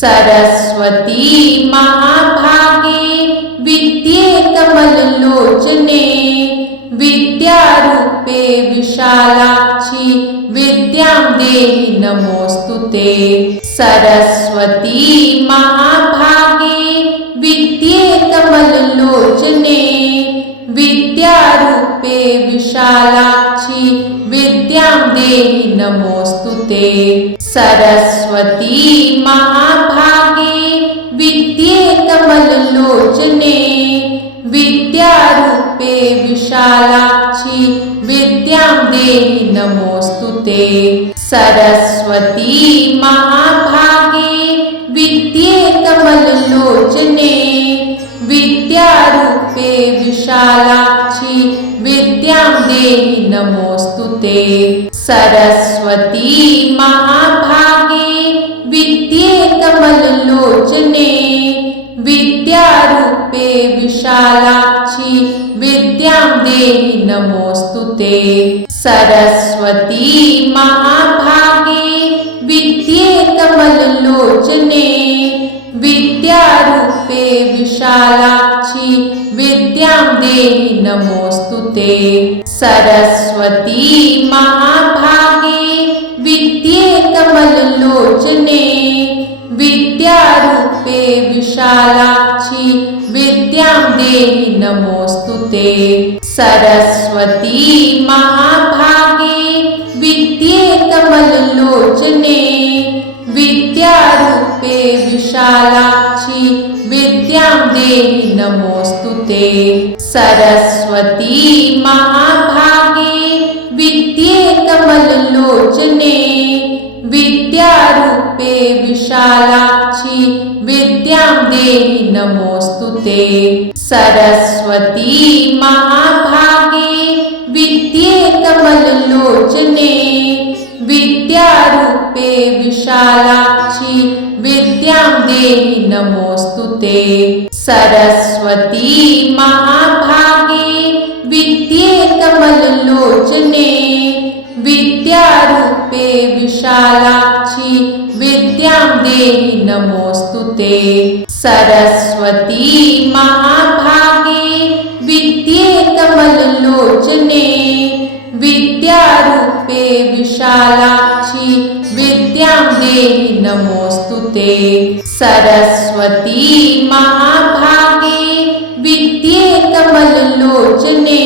सरस्वती महाभागे विद्ये कमललोचने विद्यारूपे विशालाक्षि विद्यां देहि नमोस्तुते। सरस्वती महाभागे विद्ये कमललोचने विद्यारूपे विशालाक्षि विद्यां देहि नमोस्तुते। सरस्वती महाभागे विद्ये कमललोचने विद्यारूपे विशालाक्षि विद्यां देहि नमोस्तुते। सरस्वती महाभागे विद्ये कमललोचने विद्यारूपे विशालाक्षि विद्यां देहि नमोस्तुते। सरस्वती महाभागे विद्ये कमललोचने विद्यारूपे विशालाक्षि विद्यां देहि नमोस्तुते। सरस्वती महाभागे विद्ये कमललोचने विद्यारूपे विशालाक्षि विद्यां देहि नमोस्तुते। सरस्वती महाभागे विद्ये कमललोचने विद्यारूपे विशालाक्षि विद्यां देहि नमोस्तुते। सरस्वती महाभागे विद्ये कमललोचने विद्यारूपे विशालाक्षि विद्यां देहि नमोस्तुते। सरस्वती महाभागे विद्ये कमललोचने विद्यारूपे विशालाक्षि विद्यां देहि नमोस्तुते। सरस्वती महाभागे विद्ये कमललोचने विद्यारूपे विशालाक्षि विद्यां देहि नमोस्तुते। सरस्वती महाभागे विद्ये कमललोचने विद्यारूपे विशालाक्षि विद्यां देहि नमोस्तुते। सरस्वती महाभागे विद्ये कमललोचने विद्यारूपे विशालाक्षि विद्यां देहि नमोस्तुते। सरस्वती महाभागे विद्ये कमललोचने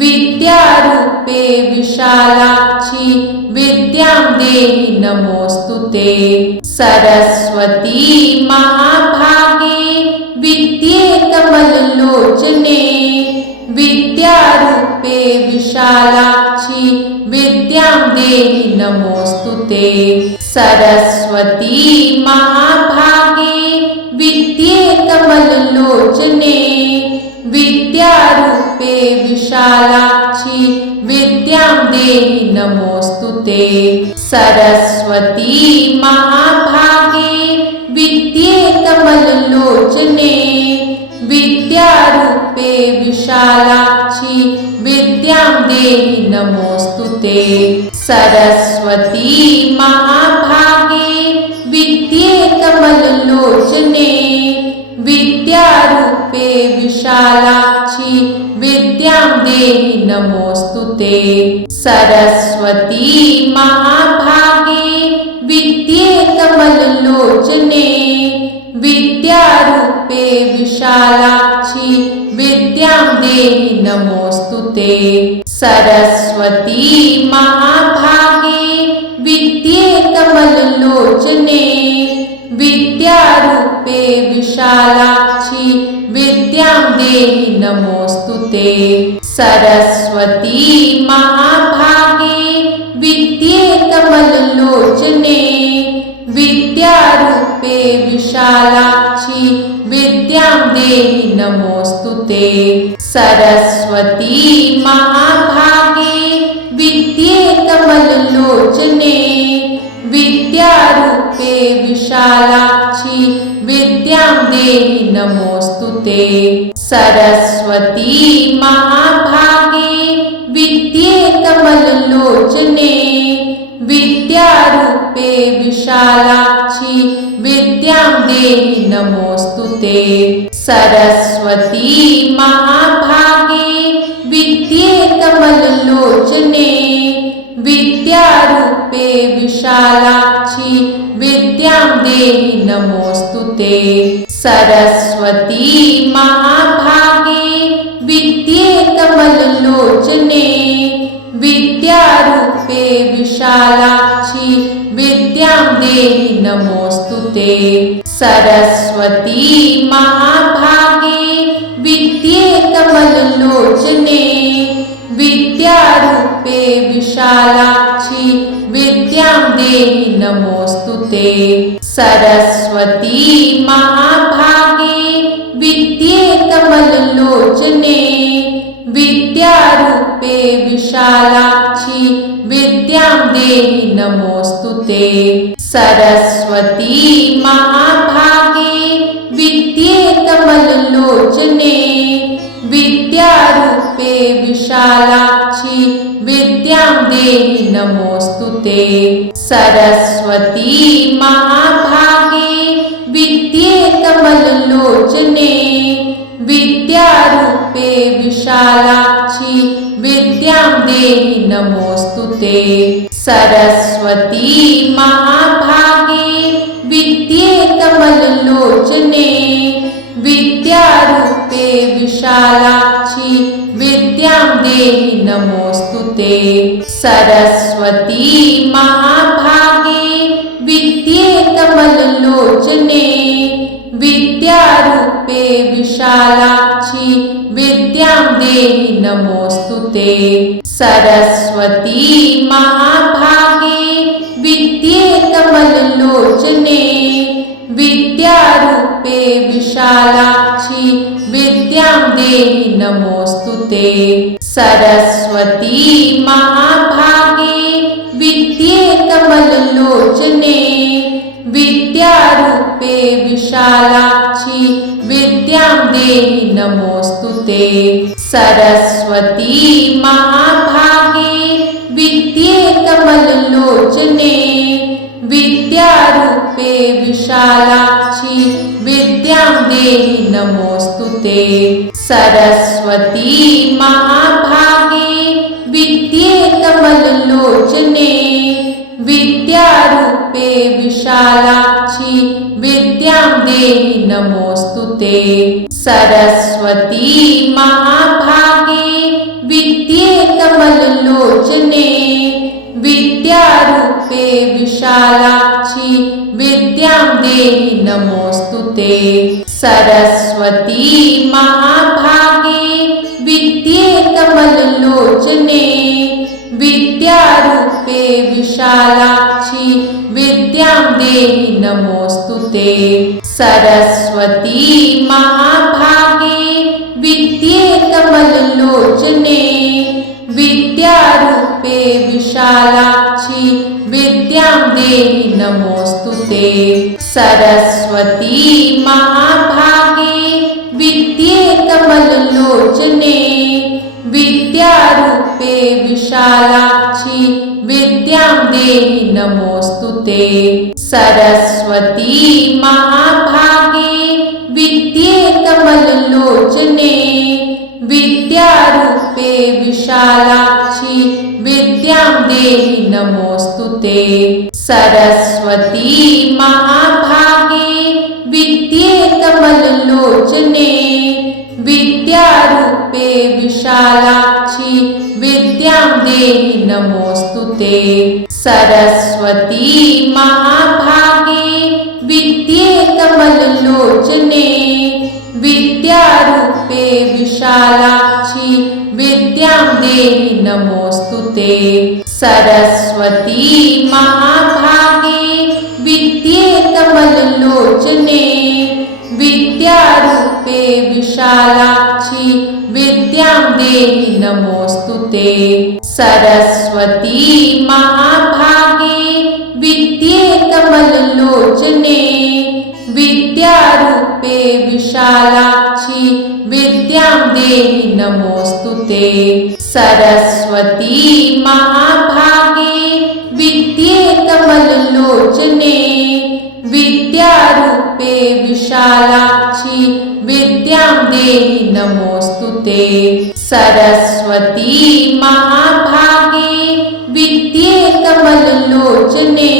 विद्यारूपे विशालाक्षि विद्यां देहि नमोस्तुते। सरस्वती महाभागे विद्ये कमललोचने विद्यारूपे विशालाक्षि विद्यां देहि नमोस्तुते। सरस्वती महाभागे विद्ये कमललोचने विद्यारूपे विशालाक्षि विद्यां देहि नमोस्तुते। सरस्वती महाभागे विद्ये कमललोचने विद्यारूपे विशालाक्षि विद्यां देहि नमोस्तुते। सरस्वती महाभागे विद्ये कमललोचने विद्यारूपे विशालाक्षि विद्यां देहि नमोस्तुते। सरस्वती महाभागे विद्ये कमललोचने विद्यारूपे विशालाक्षि विद्यां देहि नमोस्तुते। सरस्वती महाभागे विद्ये कमललोचने विद्यारूपे विशालाक्षि विद्यां देहि नमोस्तुते। सरस्वती महाभागे विद्ये कमललोचने विद्यारूपे विशालाक्षि विद्यां देहि नमोस्तुते। सरस्वती महाभागे विद्ये कमललोचने विद्यारूपे विशालाक्षि विद्यां देहि नमोस्तुते। सरस्वती महाभागे विद्ये कमललोचने विद्या विद्यारूपे विशालाक्षि विद्यां देहि नमोस्तुते। सरस्वती महाभागे विद्ये कमललोचने विद्यारूपे विशालाक्षि विद्यां देहि नमोस्तुते। सरस्वती महाभागे विद्ये कमललोचने विद्यारूपे विशालाक्षि विद्यां देहि नमोस्तुते। सरस्वती महाभागे विद्ये कमललोचने विद्यारूपे विशालाक्षि विद्यां देहि नमोस्तुते। सरस्वती महाभागे विद्ये कमललोचने विद्यारूपे विशालाक्षि विद्यां देहि नमोस्तुते। सरस्वती महाभागे विद्ये कमललोचने विद्यारूपे विशालाक्षि विद्यां देहि नमोस्तुते। सरस्वती महाभागे विद्ये कमललोचने विद्यारूपे विशालाक्षि विद्यां देहि नमोस्तुते। सरस्वती महाभागे विद्ये कमललोचने विद्यारूपे विशालाक्षि विद्यां देहि नमोस्तुते। सरस्वती महाभागे विद्ये कमललोचने विद्यारूपे विशालाक्षि विद्यां देहि नमोस्तुते। सरस्वती महाभागे विद्ये कमललोचने विद्यारूपे विशालाक्षि विद्यां देहि नमोस्तुते। सरस्वती महाभागे विद्ये कमललोचने विद्यारूपे विशालाक्षि विद्यां देहि नमोस्तुते। सरस्वती महाभागे विद्ये कमललोचने विद्यारूपे विशालाक्षि विद्यां देहि नमोस्तुते। सरस्वती महाभागे विद्ये कमललोचने विद्यारूपे विशालाक्षि विद्यां देहि नमोस्तुते। सरस्वती महाभागे विद्ये कमललोचने विद्यारूपे विशालाक्षि विद्यां देहि नमोस्तुते। सरस्वती महाभागे विद्ये कमललोचने विद्यारूपे विशालाक्षि विद्यां देहि नमोस्तुते। सरस्वती महाभागे विद्ये कमललोचने विद्यारूपे विशालाक्षि विद्यां देहि नमोस्तुते। सरस्वती महाभागे विद्ये कमललोचने विद्यारूपे विशालाक्षि विद्यां देहि नमोस्तुते। सरस्वती महाभागे विद्ये कमललोचने विद्यारूपे विशालाक्षि विद्यां देहि नमोस्तुते। सरस्वती महाभागे विद्ये कमललोचने विद्यारूपे विशालाक्षि विद्यां देहि नमोस्तुते। सरस्वती महाभागे विद्ये कमललोचने विद्यारूपे विशालाक्षि विद्यां देहि नमोस्तुते। सरस्वती महाभागे विद्ये कमललोचने विद्यारूपे विशालाक्षि विद्यां देहि नमोस्तुते। सरस्वती महाभागे विद्ये कमललोचने विद्यारूपे विशालाक्षि विद्यां देहि नमोस्तुते। सरस्वती महाभागे विद्ये कमललोचने विद्यारूपे विशालाक्षि विद्यां देहि नमोस्तुते। सरस्वती महाभागे विद्ये कमललोचने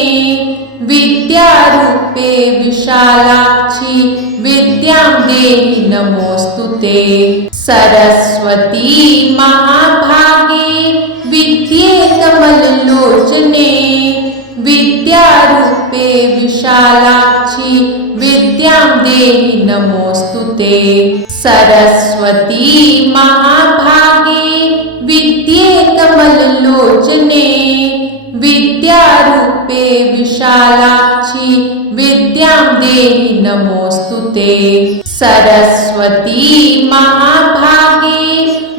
विद्यारूपे विशालाक्षि विद्यां देहि नमोस्तुते। सरस्वती महाभागे विद्ये कमललोचने विद्यारूपे विशालाक्षि विद्यां देहि नमोस्तुते। सरस्वती महाभागे विद्ये कमललोचने विद्यारूपे विशालाक्षि विद्यां देहि नमोस्तुते। सरस्वती महाभागे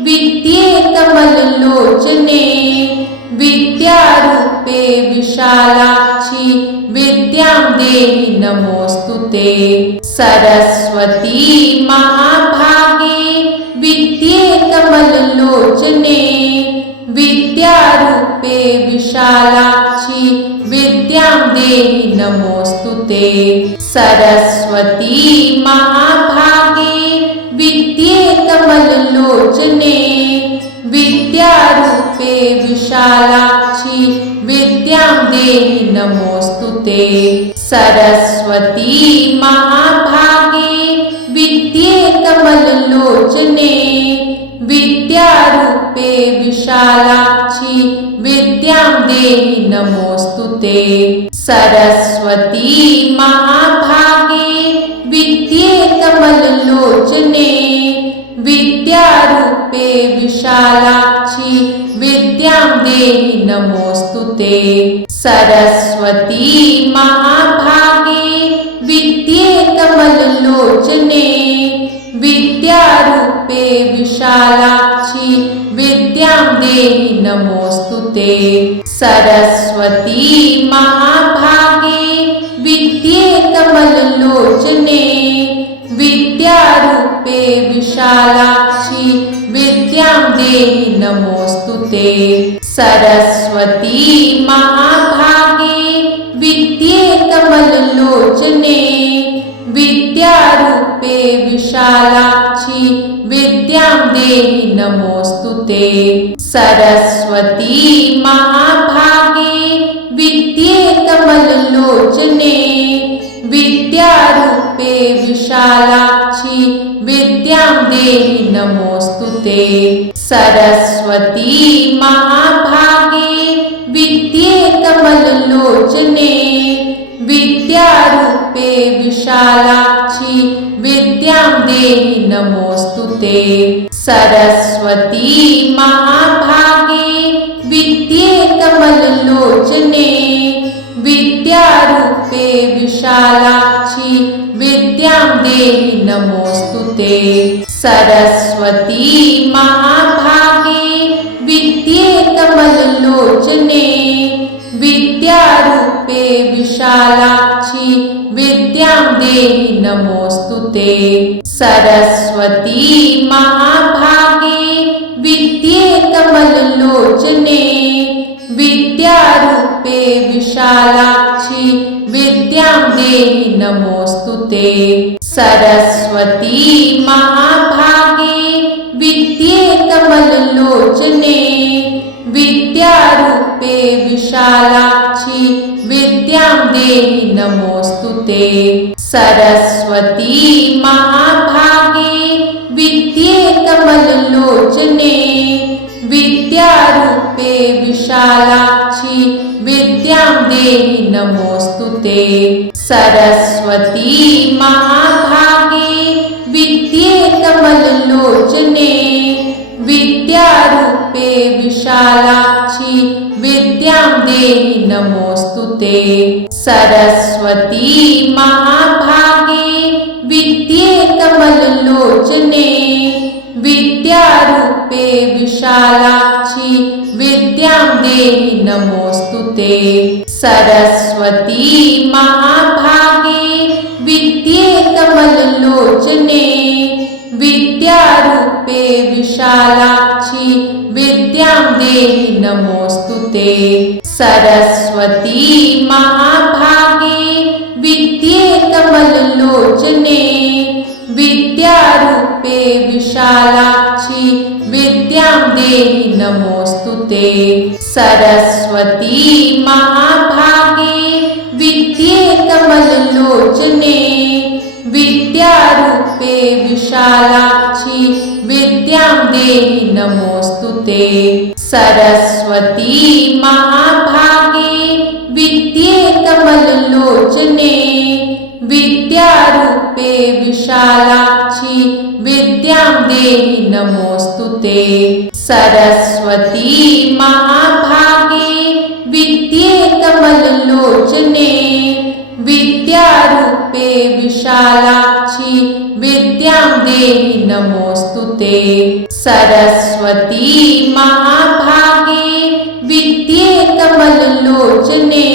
विद्ये कमललोचने विद्यारूपे विशालाक्षि विद्यां देहि नमोस्तुते। सरस्वती महाभागे विद्ये कमललोचने विद्यारूपे विशालाक्षि विद्यां देहि नमोस्तुते। सरस्वती महाभागे विद्ये कमललोचने विद्यारूपे विशालाक्षि विद्यां देहि नमोस्तुते। सरस्वती महाभागे विद्ये कमललोचने विद्यारूपे विशालाक्षि विद्यां देहि नमोस्तुते। सरस्वती महाभागे विद्ये कमललोचने विद्यारूपे विशालाक्षि विद्यां देहि नमोस्तुते। सरस्वती महाभागे विद्ये कमललोचने विद्यारूपे विशालाक्षि विद्यां देहि नमोस्तुते। सरस्वती महाभागे विद्ये कमललोचने विद्यारूपे विशालाक्षि विद्यां देहि नमोस्तुते। सरस्वती महाभागे विद्ये कमललोचने विद्यारूपे विशालाक्षि विद्यां देहि नमोस्तुते। सरस्वती महाभागे विद्ये कमललोचने विद्यारूपे विशालाक्षि विद्यां देहि नमोस्तुते। सरस्वती महाभागे विद्ये कमललोचने विद्यारूपे विशालाक्षि विद्यां देहि नमोस्तुते। सरस्वती महाभागे विद्ये कमललोचने विद्यारूपे विशालाक्षि विद्यां देहि नमोस्तुते। सरस्वती महाभागे विद्ये कमललोचने विद्यारूपे विशालाक्षि विद्यां देहि नमोस्तुते। सरस्वती महाभागे विद्ये कमललोचने विद्यारूपे विशालाक्षि विद्यां देहि नमोस्तुते। सरस्वती महाभागे विद्ये कमललोचने विद्यारूपे विशालाक्षि विद्यां देहि नमोस्तुते। सरस्वती महाभागे विद्ये कमललोचने विद्यारूपे विशालाक्षि विद्यां देहि नमोस्तुते। सरस्वती महाभागे विद्ये कमललोचने विद्यारूपे विशालाक्षि विद्यां देहि नमोस्तुते। सरस्वती महाभागे विद्ये कमललोचने विद्यारूपे विशालाक्षि विद्यां देहि नमोस्तुते। सरस्वती महाभागे विद्ये कमललोचने विद्यारूपे विशालाक्षि विद्यां देहि नमोस्तुते। सरस्वती महाभागे विद्ये कमललोचने विद्यारूपे विशालाक्षि विद्यां देहि नमोस्तुते। सरस्वती महाभागे विद्ये कमललोचने विद्यारूपे विशालाक्षि विद्यां देहि नमोस्तुते। सरस्वती महाभागे विद्ये कमललोचने विद्यारूपे विशालाक्षि विद्यां देहि नमोस्तुते। सरस्वती महाभागे विद्ये कमललोचने विद्यारूपे विशालाक्षि विद्यां देहि नमोस्तुते। सरस्वती महाभागे विद्ये कमललोचने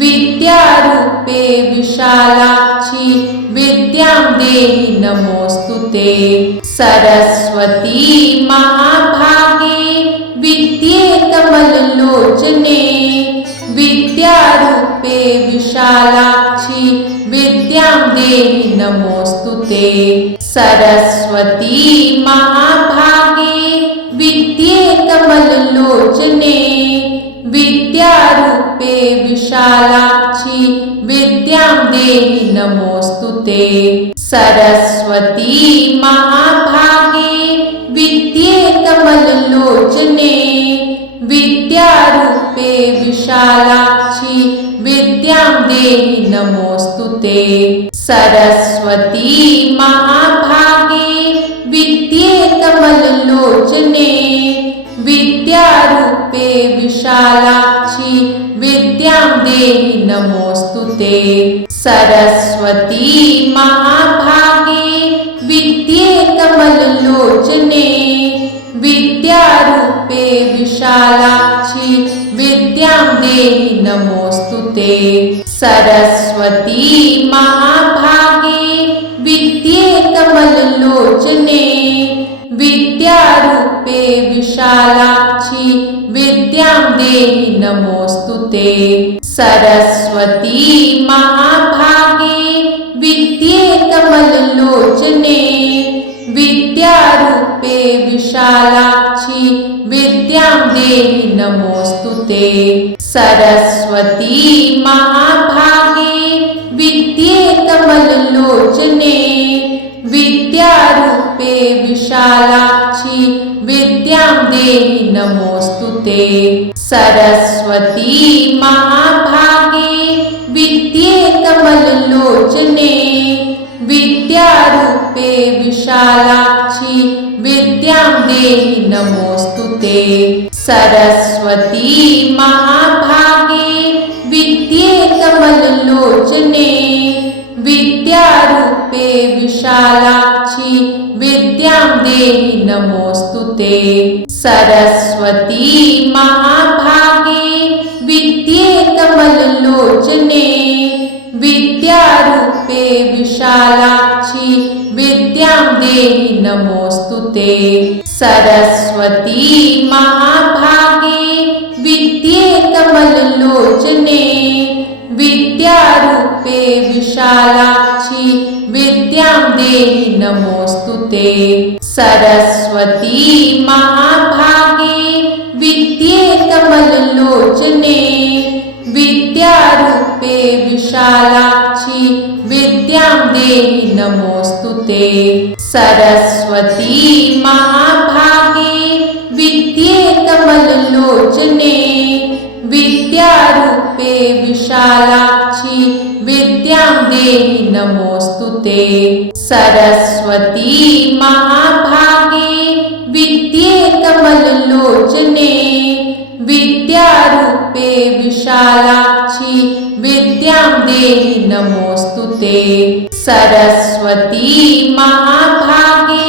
विद्यारूपे विशालाक्षि विद्यां देहि नमोस्तुते। सरस्वती महाभागे विद्ये कमललोचने विद्यारूपे विशालाक्षि विद्यां देहि नमोस्तुते। सरस्वती महाभागे विद्ये कमललोचने विद्यारूपे विशालाक्षि विद्यां देहि नमोस्तुते। सरस्वती महाभागे विद्ये कमललोचने विद्यारूपे विशालाक्षि विद्यां देहि नमोस्तुते। सरस्वती महाभागे विद्ये कमललोचने विद्यारूपे विशालाक्षि विद्यां देहि नमोस्तुते। सरस्वती महाभागे विद्ये कमललोचने विद्यारूपे विशालाक्षि विद्यां देहि नमोस्तुते। सरस्वती महाभागे विद्ये कमललोचने विद्यारूपे विशालाक्षि विद्यां देहि नमोस्तुते। सरस्वती महाभागे विद्ये कमललोचने विद्यारूपे विशालाक्षि विद्यां देहि नमोस्तुते। सरस्वती महाभागे विद्ये कमललोचने विद्यारूपे विशालाक्षि विद्यां देहि नमोस्तुते। सरस्वती महाभागे विद्ये कमललोचने विद्यारूपे विशालाक्षि विद्यां देहि नमोस्तुते। सरस्वती महाभागे विद्ये कमललोचने विद्यारूपे विशालाक्षि विद्यां देहि नमोस्तुते। सरस्वती महाभागे विद्ये कमललोचने विद्यारूपे विशालाक्षि विद्यां देहि नमोस्तुते। सरस्वती महाभागे विद्ये कमललोचने विद्यारूपे विशालाक्षि विद्यां देहि नमोस्तुते। सरस्वती महाभागे विद्ये कमललोचने विद्यारूपे विशालाक्षि विद्यां देहि नमोस्तुते। सरस्वती महाभागे विद्ये कमललोचने विद्यारूपे विशालाक्षि विद्यां देहि नमोस्तुते। सरस्वती महाभागे विद्ये कमललोचने विद्यारूपे विशालाक्षि विद्यां देहि नमोस्तुते। सरस्वती महाभागे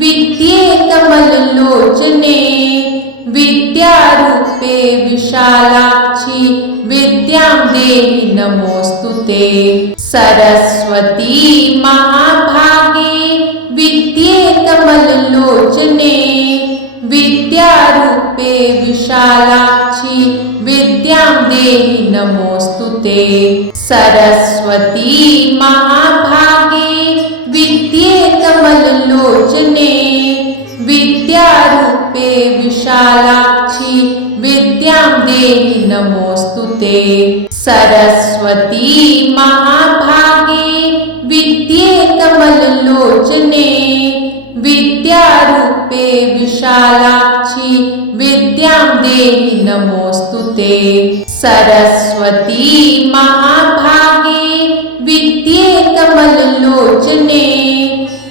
विद्ये कमललोचने विद्यारूपे विशालाक्षि विद्यां देहि नमोस्तुते। सरस्वती महाभागे विद्ये कमललोचने विद्यारूपे विशालाक्षि विद्यां विद्यां देहि नमोऽस्तुते। सरस्वती महाभागे विद्ये कमललोचने विद्यारूपे विशालाक्षि विद्यां देहि नमोऽस्तुते। सरस्वती महाभागे विद्ये कमललोचने विद्यारूपे विशालाक्षि विद्यां देहि नमोऽस्तुते। सरस्वती महाभागे विद्ये कमललोचने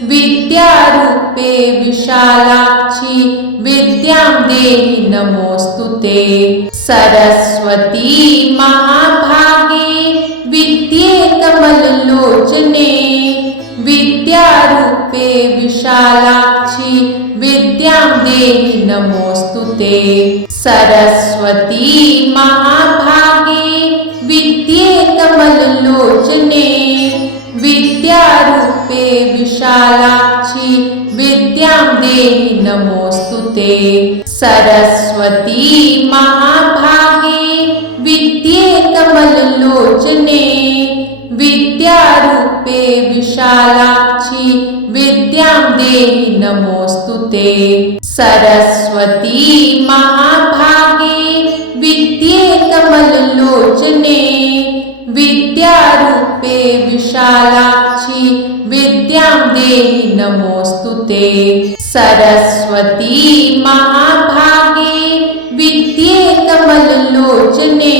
विद्यारूपे विशालाक्षि विद्यां देहि नमोऽस्तुते। सरस्वती महाभागे विद्ये कमललोचने विद्यारूपे विशालाक्षि विद्यां देहि नमोऽस्तुते। सरस्वती महाभागे विद्ये कमललोचने विद्यारूपे विशालाक्षि विद्यां देहि नमोऽस्तुते। सरस्वती महाभागे विद्ये कमललोचने विद्यारूपे विशालाक्षि विद्यां देहि नमोऽस्तुते। सरस्वती महाभागे विद्ये कमललोचने विद्यारूपे विशालाक्षि विद्यां देहि नमोऽस्तुते। सरस्वती महाभागे विद्ये कमललोचने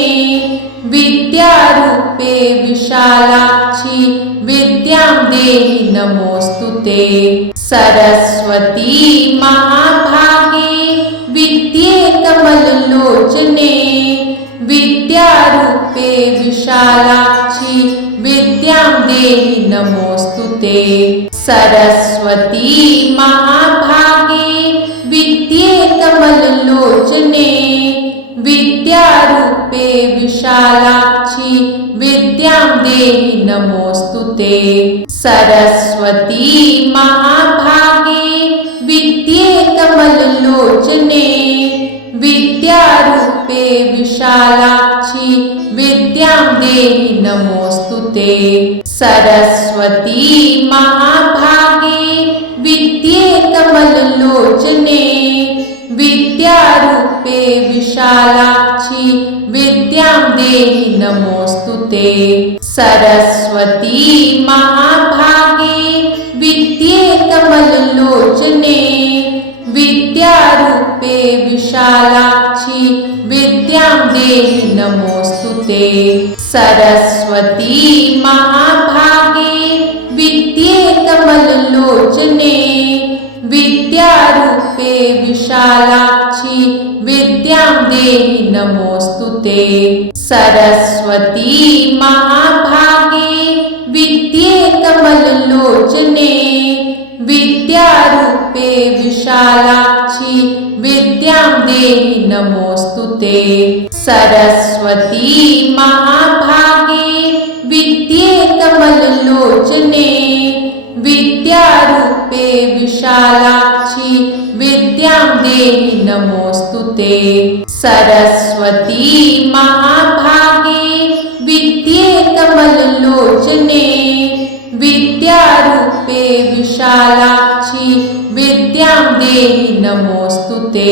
विद्यारूपे विशालाक्षि विद्यां देहि नमोऽस्तुते। सरस्वती महाभागे विद्ये कमललोचने विद्यारूपे विशालाक्षि विद्यां देहि नमोऽस्तुते। सरस्वती महाभागे विद्ये कमललोचने विद्यारूपे विशालाक्षि विद्यां देहि नमोऽस्तुते। सरस्वती महाभागे विद्ये कमललोचने विद्यारूपे विशालाक्षि विद्यां देहि नमोऽस्तुते। सरस्वती महाभागे विद्ये कमललोचने विद्यारूपे विशालाक्षि विद्यां देहि नमोऽस्तुते। सरस्वती महाभागे विद्ये कमललोचने विद्यारूपे विशालाक्षि विद्यां देहि नमोऽस्तुते। सरस्वती महाभागे विद्ये कमललोचने विद्यारूपे विशालाक्षि विद्यां देहि नमोऽस्तुते। सरस्वती महाभागे विद्ये कमललोचने विद्यारूपे विशालाक्षि विद्यां देहि नमोऽस्तुते। सरस्वती महाभागे विद्ये कमललोचने विद्यारूपे विशालाक्षि विद्यां देहि नमोऽस्तुते। सरस्वती महाभागे विद्ये कमललोचने विद्यारूपे विशालाक्षि विद्यां देहि नमोऽस्तुते।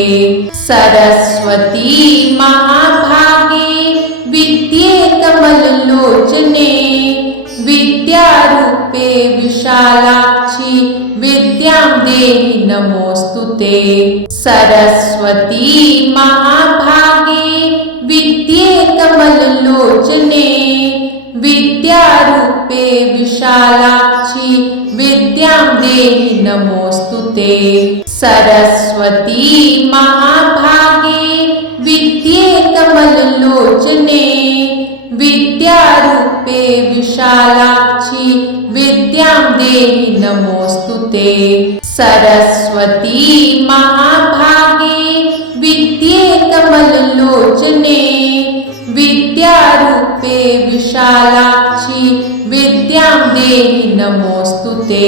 सरस्वती महाभागे विद्ये कमललोचने विद्यारूपे विशालाक्षि विद्यां देहि नमोऽस्तुते। सरस्वती महाभागे विद्ये कमललोचने विद्यारूपे विशालाक्षि विद्यां देहि नमोऽस्तुते। सरस्वती महाभागे विद्ये कमललोचने विद्यारूपे विशालाक्षि विद्यां देहि नमोऽस्तुते। सरस्वती महाभागे विद्ये कमललोचने विद्यारूपे विशालाक्षि विद्यां देहि नमोऽस्तुते।